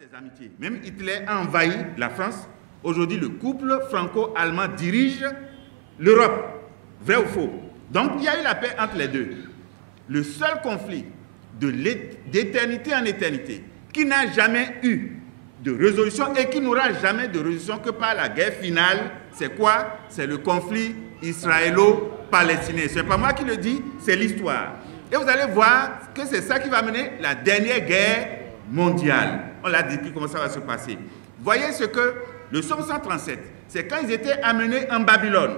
des amitiés. Même Hitler a envahi la France. Aujourd'hui, le couple franco-allemand dirige l'Europe. Vrai ou faux? Donc, il y a eu la paix entre les deux. Le seul conflit d'éternité en éternité qui n'a jamais eu de résolution et qui n'aura jamais de résolution que par la guerre finale, c'est quoi? C'est le conflit israélo-palestinien. Ce n'est pas moi qui le dis, c'est l'histoire. Et vous allez voir que c'est ça qui va mener la dernière guerre mondiale. On l'a décrit comment ça va se passer. Voyez ce que le psaume 137, c'est quand ils étaient amenés en Babylone,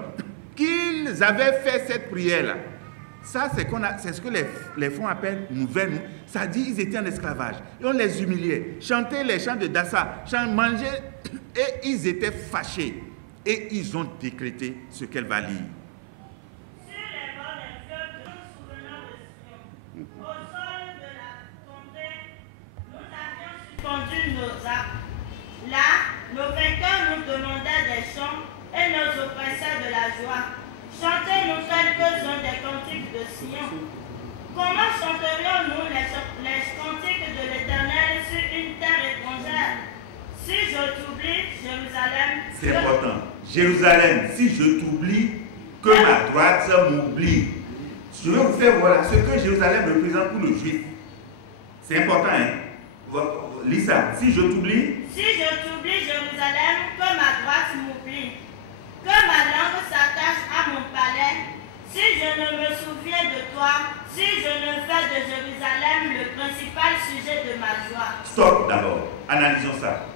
qu'ils avaient fait cette prière-là. Ça, c'est ce que les fonds appellent nouvelle. Ça dit qu'ils étaient en esclavage. Et on les humiliait. Chantaient les chants de Dassa, mangeaient, et ils étaient fâchés. Et ils ont décrété ce qu'elle va lire. Sur les bords des fleuves, nous souvenons de Sion. Au sol de la contrée, nous avions suspendu nos arcs. Là, nos vainqueurs nous demandaient des chants et nos oppresseurs de la joie. Chantez-nous quelques-uns des cantiques de Sion. Comment chanterions-nous les cantiques de l'Éternel sur une terre étrangère? Si je t'oublie, Jérusalem... C'est important. Jérusalem, si je t'oublie, que ma droite m'oublie. Je vais vous faire voilà ce que Jérusalem représente pour le juif. C'est important, hein? Lisa, si je t'oublie... Si je t'oublie, Jérusalem, que ma droite m'oublie. Que ma langue s'attache à mon palais. Si je ne me souviens de toi, si je ne fais de Jérusalem le principal sujet de ma joie. Stop d'abord, analysons ça.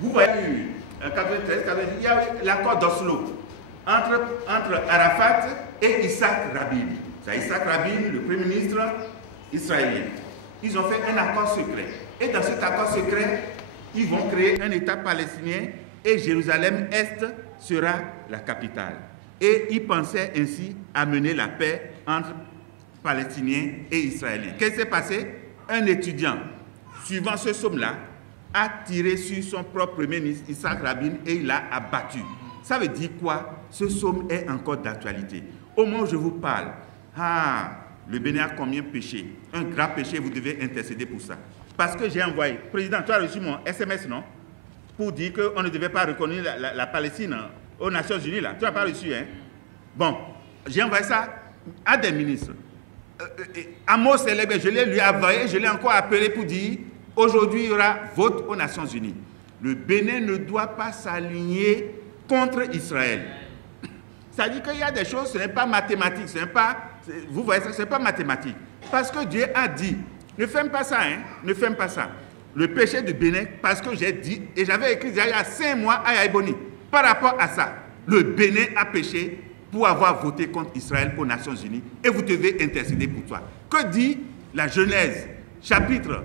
Vous voyez, en 93, il y a eu l'accord d'Oslo entre Arafat et Isaac Rabin. C'est Isaac Rabin, le Premier ministre israélien. Ils ont fait un accord secret. Et dans cet accord secret, ils vont créer un État palestinien et Jérusalem-Est sera la capitale. Et ils pensaient ainsi amener la paix entre Palestiniens et Israéliens. Qu'est-ce qui s'est passé? Un étudiant, suivant ce psaume-là, a tiré sur son propre premier ministre, Isaac Rabin, et il l'a abattu. Ça veut dire quoi? Ce psaume est encore d'actualité. Au moment où je vous parle, le Bénin a combien péché? Un grave péché, vous devez intercéder pour ça. Parce que j'ai envoyé, président, tu as reçu mon SMS, non? Pour dire qu'on ne devait pas reconnaître la Palestine aux Nations Unies, là. Tu n'as pas reçu, hein? Bon, j'ai envoyé ça à des ministres. Amos Elebe, je l'ai lui envoyé, je l'ai encore appelé pour dire, aujourd'hui, il y aura vote aux Nations Unies. Le Bénin ne doit pas s'aligner contre Israël. Ça dit qu'il y a des choses, ce n'est pas mathématique, ce n'est pas, vous voyez ça, ce n'est pas mathématique. Parce que Dieu a dit, ne fais pas ça, hein, ne fais pas ça. Le péché du Bénin, parce que j'ai dit, et j'avais écrit déjà il y a 5 mois à Yaïboni, par rapport à ça, le Bénin a péché pour avoir voté contre Israël aux Nations Unies, et vous devez intercéder pour toi. Que dit la Genèse, chapitre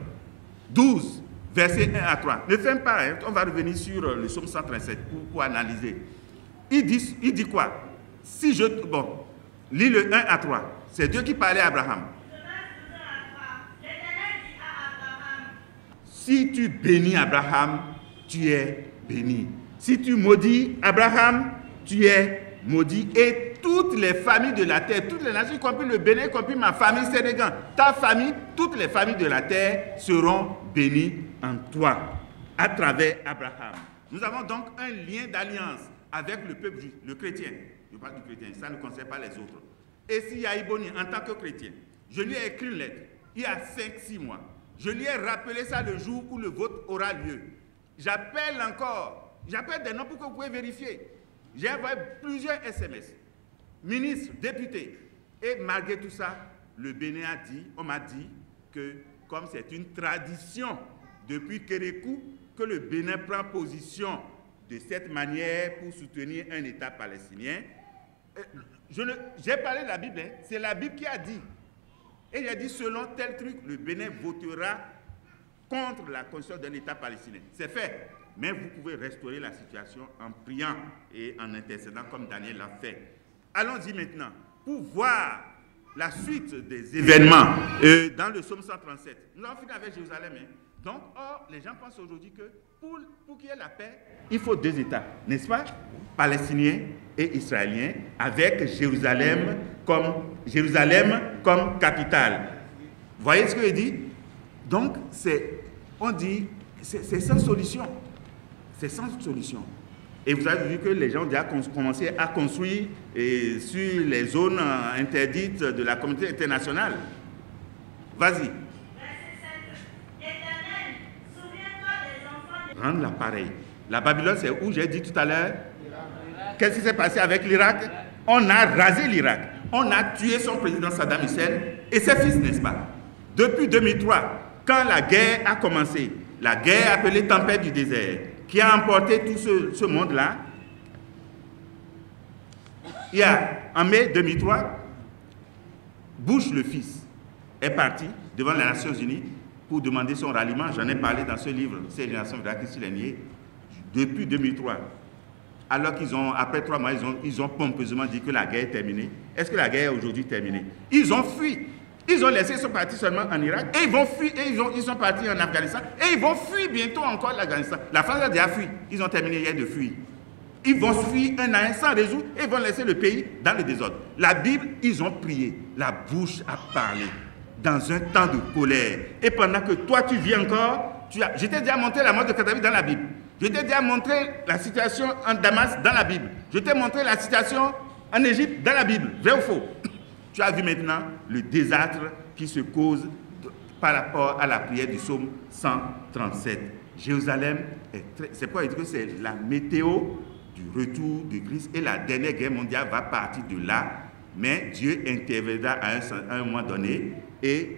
12, versets 1 à 3. Ne fais pas, hein, on va revenir sur le psaume 137 pour analyser. Il dit quoi? Si je... Bon, lis le 1 à 3. C'est Dieu qui parlait à Abraham. Si tu bénis Abraham, tu es béni. Si tu maudis Abraham, tu es maudit. Et toutes les familles de la terre, toutes les nations, y compris le Bénin, y compris ma famille sénégalaise, ta famille, toutes les familles de la terre seront bénies en toi, à travers Abraham. Nous avons donc un lien d'alliance avec le peuple juif, le chrétien. Je parle du chrétien, ça ne concerne pas les autres. Et si Yaïboni, en tant que chrétien, je lui ai écrit une lettre, il y a 5-6 mois, je lui ai rappelé ça le jour où le vote aura lieu. J'appelle encore, j'appelle des noms pour que vous pouvez vérifier. J'ai envoyé plusieurs SMS, ministres, députés. Et malgré tout ça, le Bénin a dit, on m'a dit que comme c'est une tradition depuis Kérékou, que le Bénin prend position de cette manière pour soutenir un État palestinien. J'ai parlé de la Bible, hein, c'est la Bible qui a dit. Et il a dit, selon tel truc, le Bénin votera contre la constitution d'un État palestinien. C'est fait. Mais vous pouvez restaurer la situation en priant et en intercédant comme Daniel l'a fait. Allons-y maintenant, pour voir la suite des événements dans le psaume 137. Nous avons fini avec Jérusalem. Hein. Donc, les gens pensent aujourd'hui que pour qu'il y ait la paix, il faut 2 États, n'est-ce pas? Palestiniens et israéliens, avec Jérusalem comme capitale. Vous voyez ce que je dis? Donc, on dit, c'est sans solution. C'est sans solution. Et vous avez vu que les gens ont déjà commencé à construire sur les zones interdites de la communauté internationale. Vas-y. Rendre l'appareil. La Babylone, c'est où j'ai dit tout à l'heure. Qu'est-ce qui s'est passé avec l'Irak? On a rasé l'Irak. On a tué son président Saddam Hussein et ses fils, n'est-ce pas? Depuis 2003, quand la guerre a commencé, la guerre appelée Tempête du désert, qui a emporté tout ce monde-là, il y a, en mai 2003, Bush, le fils, est parti devant les Nations Unies pour demander son ralliement. J'en ai parlé dans ce livre, C'est les Nations Unies, depuis 2003. Alors qu'ils ont, après 3 mois, ils ont pompeusement dit que la guerre est terminée. Est-ce que la guerre est aujourd'hui terminée? Ils ont fui. Ils ont laissé, ils sont partis seulement en Irak, et ils vont fuir, et ils sont partis en Afghanistan, et ils vont fuir bientôt encore l'Afghanistan. La France a déjà fui. Ils ont terminé hier de fuir. Ils vont fuir un à un sans résoudre, et ils vont laisser le pays dans le désordre. La Bible, ils ont prié. La bouche a parlé dans un temps de colère. Et pendant que toi, tu vis encore, je t'ai déjà montré la mort de Kadhafi dans la Bible. Je t'ai déjà montré la situation en Damas dans la Bible. Je t'ai montré la situation en Égypte dans la Bible. Vrai ou faux? Tu as vu maintenant le désastre qui se cause par rapport à la prière du psaume 137. Jérusalem, c'est pour dire que c'est la météo du retour de Christ et la dernière guerre mondiale va partir de là. Mais Dieu interviendra à un moment donné et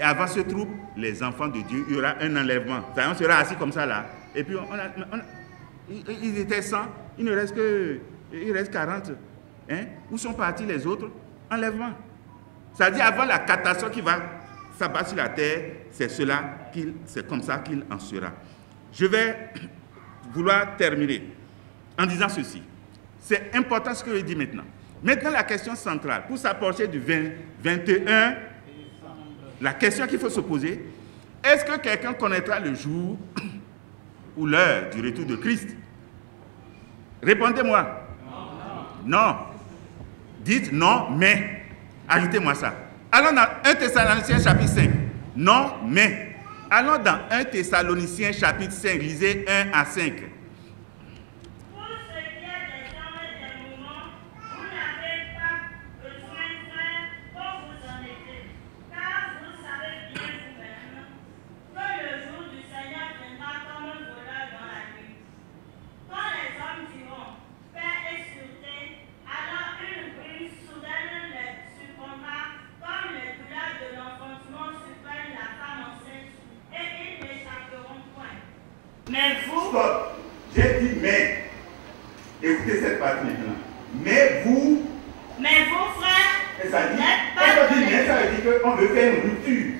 avant ce trouble, les enfants de Dieu, il y aura un enlèvement. On sera assis comme ça là. Et puis, ils étaient 100, il reste 40. Hein? Où sont partis les autres? Enlèvement. C'est-à-dire, avant la catastrophe qui va s'abattre sur la terre, c'est comme ça qu'il en sera. Je vais vouloir terminer en disant ceci. C'est important ce que je dis maintenant. Maintenant, la question centrale, pour s'approcher du 21, la question qu'il faut se poser, est-ce que quelqu'un connaîtra le jour ou l'heure du retour de Christ? Répondez-moi. Non. Dites non, mais. Ajoutez-moi ça. Allons dans 1 Thessaloniciens chapitre 5. Non, mais. Allons dans 1 Thessaloniciens chapitre 5. Lisez 1 à 5. Mais vous... Stop. J'ai dit mais. Écoutez cette partie maintenant. Mais vous... Mais vous, frères, et ça dit, n'êtes quand pas... on dit mais, ça veut dire qu'on veut faire une rupture.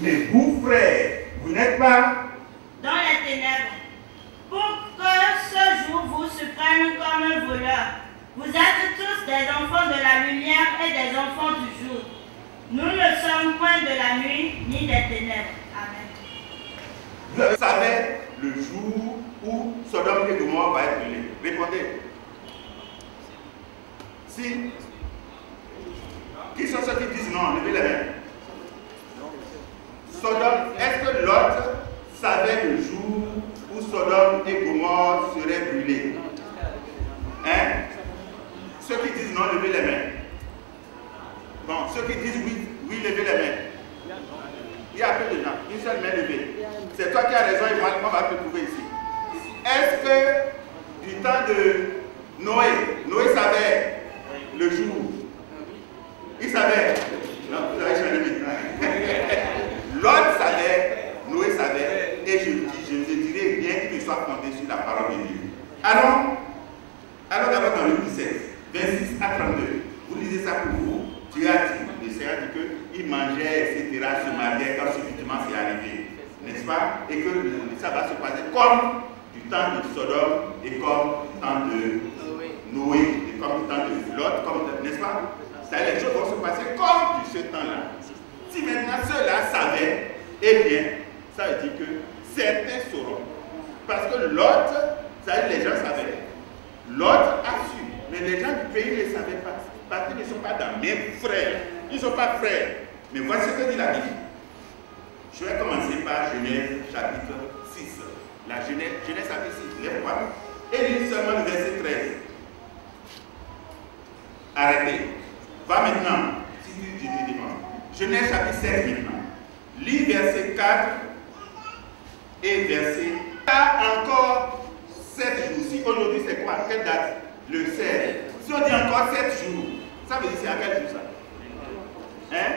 Mais vous, frères, vous n'êtes pas... dans les ténèbres, pour que ce jour vous surprenne comme un voleur. Vous êtes tous des enfants de la lumière et des enfants du jour. Nous ne sommes point de la nuit ni des ténèbres. Amen. Vous savez le jour où Sodome et Gomorrhe va être brûlés. Répondez. Si. Qui sont ceux qui disent non? Levez les mains. Sodome, est-ce que Lot savait le jour où Sodome et Gomorrhe seraient brûlés? Hein? Ceux qui disent non, levez les mains. Bon, ceux qui disent oui, oui, levez les mains. Il y a peu de gens, une seule main levée. C'est toi qui as raison et moi, on va te trouver ici. Est-ce que du temps de Noé savait le jour? Il savait. Non, vous avez changé maintenant. Lot savait, Noé savait, et je ne dirai rien qui ne soit fondé sur la parole de Dieu. Allons d'abord dans Luc 17, 26 à 32. Vous lisez ça pour vous. Dieu a dit, le Seigneur dit qu'il mangeait, etc., se mariait quand subitement c'est arrivé. N'est-ce pas? Et que ça va se passer comme du temps de Sodome et comme du temps de Noé, et comme du temps de Lot, n'est-ce pas? Les choses vont se passer comme de ce temps-là. Si maintenant ceux-là savaient, eh bien, ça veut dire que certains sauront. Parce que Lot, ça veut dire les gens savaient. Lot a su, mais les gens du pays ne le savaient pas. Parce qu'ils ne sont pas dans mes frères. Ils ne sont pas frères. Mais voici ce que dit la Bible. Je vais commencer par Genèse chapitre 6. La Genèse chapitre 6, lève-toi. Et lis seulement le verset 13. Arrêtez. Va maintenant, si tu te demandes. Genèse chapitre 7 maintenant. Lis verset 4 et verset. Il y a encore 7 jours. Si aujourd'hui c'est quoi? Quelle date? Le 16. Si on dit encore 7 jours, ça veut dire c'est à quel jour ça? Hein?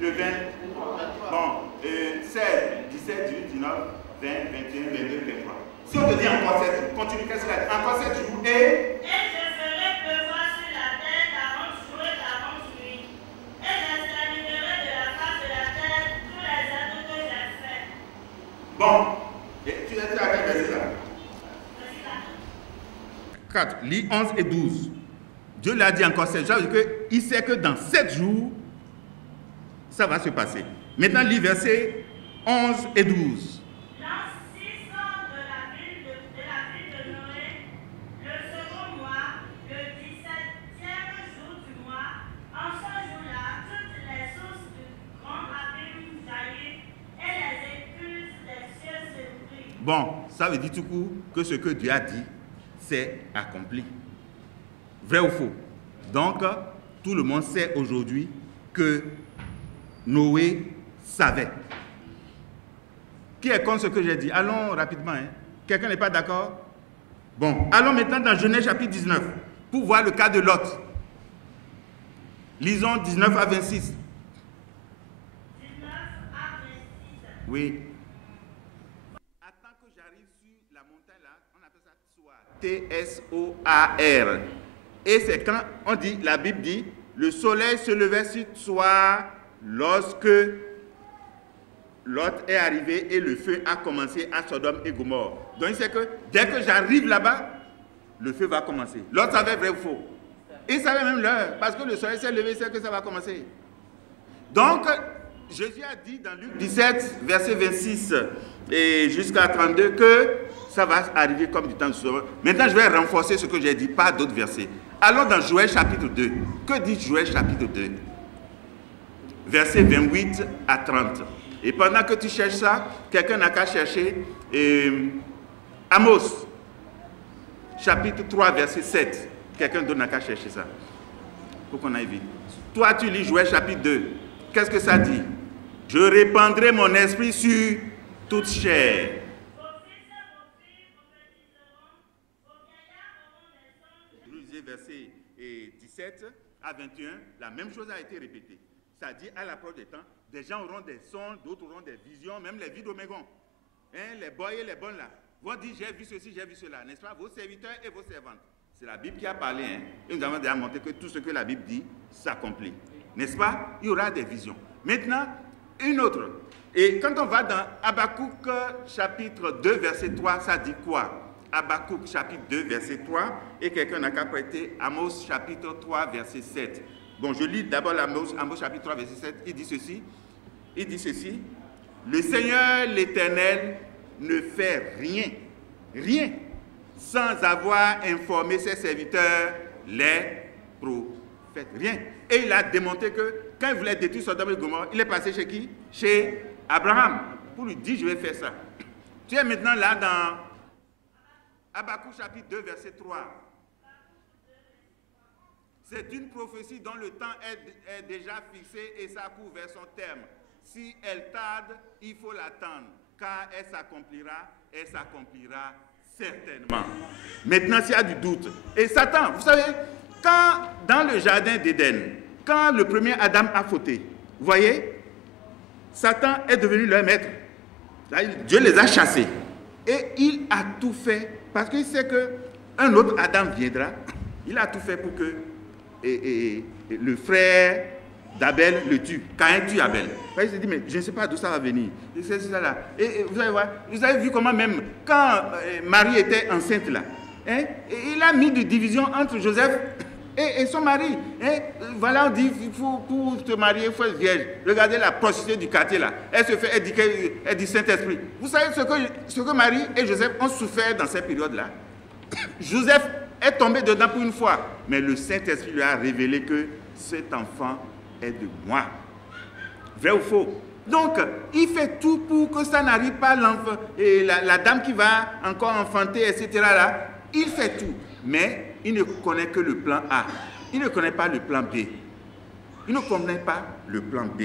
Le 20. Bon, 16, 17, 18, 19, 20, 21, 22, 23. Si on te dit encore 7 jours, continue, qu'est-ce qu'il a dit? Encore 7 jours et je ferai pleuvoir sur la terre 40 jours et 40 nuits. Et j'exterminerai de la face de la terre tous les êtres que j'ai faits. bon, et tu étais à quel verset là? 4, lis 11 et 12. Dieu l'a dit encore 7 jours, il sait que dans 7 jours, ça va se passer. Maintenant, lis versets 11 et 12. L'an 6 de la ville de Noé, le second mois, le 17e jour du mois, en ce jour-là, toutes les sources du grand abîme jaillirent et les écluses des cieux s'ouvrirent. Bon, ça veut dire tout court que ce que Dieu a dit, c'est accompli. Vrai ou faux? Donc, tout le monde sait aujourd'hui que Noé savait. Qui est contre ce que j'ai dit? Allons rapidement. Hein? Quelqu'un n'est pas d'accord? Bon, allons maintenant dans Genèse chapitre 19 pour voir le cas de Lot. Lisons 19 à 26. 19 à 26. Oui. Attends que j'arrive sur la montagne là, on appelle ça Tsoar. T-S-O-A-R. Et c'est quand on dit, la Bible dit, le soleil se levait sur Tsoar lorsque Lot est arrivé et le feu a commencé à Sodome et Gomorrhe. Donc c'est que dès que j'arrive là-bas, le feu va commencer. Lot savait vrai ou faux? Il savait même l'heure, parce que le soleil s'est levé, c'est que ça va commencer. Donc, Jésus a dit dans Luc 17, verset 26 et jusqu'à 32 que ça va arriver comme du temps de Sodome. Maintenant, je vais renforcer ce que j'ai dit, pas d'autres versets. Allons dans Joël chapitre 2. Que dit Joël chapitre 2? Verset 28 à 30. Et pendant que tu cherches ça, quelqu'un n'a qu'à chercher Amos, chapitre 3, verset 7. Quelqu'un d'autre n'a qu'à chercher ça. Pour qu'on aille vite. Toi, tu lis Joël chapitre 2. Qu'est-ce que ça dit? Je répandrai mon esprit sur toute chair. Vos fils et vos filles prophétiseront, vos vieillards auront des songes. Vous lisez verset 17 à 21, la même chose a été répétée. Ça dit à l'approche des temps, des gens auront des songes, d'autres auront des visions, même les vidomégons. Hein, les boys et les bonnes là vont dire j'ai vu ceci, j'ai vu cela, n'est-ce pas? Vos serviteurs et vos servantes. C'est la Bible qui a parlé. Hein? Et nous avons déjà montré que tout ce que la Bible dit s'accomplit. N'est-ce pas? Il y aura des visions. Maintenant, une autre. Et quand on va dans Habakkuk chapitre 2, verset 3, ça dit quoi? Habakkuk chapitre 2, verset 3, et quelqu'un n'a qu'à prêter Amos chapitre 3, verset 7. Bon, je lis d'abord Amos chapitre 3, verset 7. Il dit ceci. Le Seigneur l'Éternel ne fait rien, sans avoir informé ses serviteurs, les prophètes. Rien. Et il a démontré que quand il voulait détruire Sodome et Gomorrhe, il est passé chez qui? Chez Abraham, pour lui dire je vais faire ça. Tu es maintenant là dans Habakkuk chapitre 2, verset 3. C'est une prophétie dont le temps est déjà fixé et ça court vers son terme. Si elle tarde, il faut l'attendre, car elle s'accomplira certainement. Maintenant, s'il y a du doute, et Satan, vous savez, quand dans le jardin d'Éden, quand le premier Adam a fauté, vous voyez, Satan est devenu leur maître. Dieu les a chassés. Et il a tout fait, parce qu'il sait qu'un autre Adam viendra, il a tout fait pour que le frère d'Abel le tue. Caïn tue Abel. Il s'est dit, mais je ne sais pas d'où ça va venir. C'est ça là. Et vous avez vu comment même, quand Marie était enceinte là, hein, il a mis de division entre Joseph et son mari. Hein. Voilà, on dit, pour te marier, il faut être vierge. Regardez la prostituée du quartier là. Elle dit Saint-Esprit. Vous savez ce que Marie et Joseph ont souffert dans cette période-là? Joseph est tombé dedans pour une fois, mais le Saint-Esprit lui a révélé que cet enfant est de moi. Vrai ou faux? Donc, il fait tout pour que ça n'arrive pas, la dame qui va encore enfanter, etc. Là, il fait tout. Mais il ne connaît que le plan A. Il ne connaît pas le plan B. Il ne connaît pas le plan B.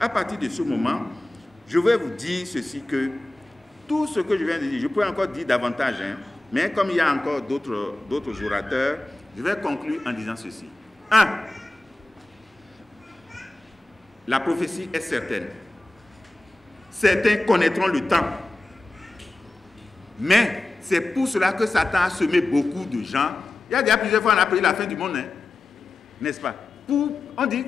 À partir de ce moment, je vais vous dire ceci, que tout ce que je viens de dire, je pourrais encore dire davantage, hein, mais comme il y a encore d'autres orateurs, je vais conclure en disant ceci. 1. La prophétie est certaine. Certains connaîtront le temps. Mais c'est pour cela que Satan a semé beaucoup de gens. Il y a déjà plusieurs fois on a appelé la fin du monde, hein, n'est-ce pas? On dit,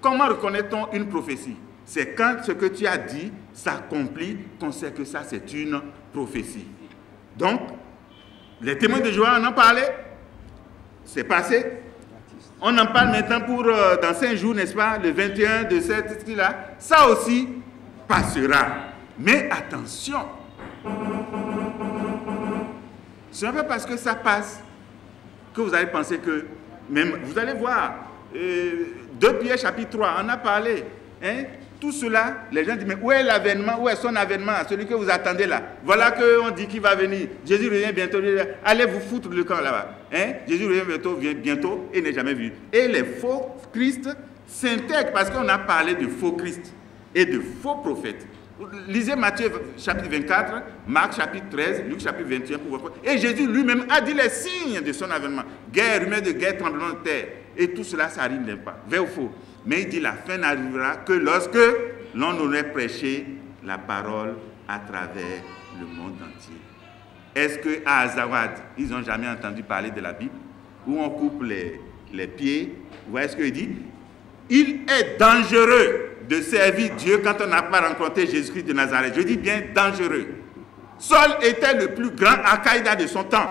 comment reconnaît-on une prophétie? C'est quand ce que tu as dit s'accomplit qu'on sait que ça c'est une prophétie. Donc, les témoins de Jéhovah, on en parlait. C'est passé. On en parle maintenant pour dans 5 jours, n'est-ce pas? Le 21 de cette là. Ça aussi passera. Mais attention. Ce n'est pas parce que ça passe que vous allez penser que, même, vous allez voir, 2 Pierre chapitre 3, on a parlé. Hein? Tout cela, les gens disent, mais où est l'avènement? Où est son avènement? Celui que vous attendez là. Voilà qu'on dit qu'il va venir. Jésus revient bientôt. Allez vous foutre le camp là-bas. Hein? Jésus revient bientôt et n'est jamais vu. Et les faux Christ s'intègrent parce qu'on a parlé de faux Christ et de faux prophètes. Lisez Matthieu chapitre 24, Marc chapitre 13, Luc chapitre 21 pour voir. Et Jésus lui-même a dit les signes de son avènement. Guerre, rumeur de guerre, tremblement de terre. Et tout cela, ça arrive même pas. Vrai ou faux? Mais il dit la fin n'arrivera que lorsque l'on aurait prêché la parole à travers le monde entier. Est-ce qu'à Azawad, ils n'ont jamais entendu parler de la Bible? Où on coupe les pieds? Vous voyez ce qu'il dit? Il est dangereux de servir Dieu quand on n'a pas rencontré Jésus-Christ de Nazareth. Je dis bien dangereux. Saul était le plus grand Al-Qaïda de son temps.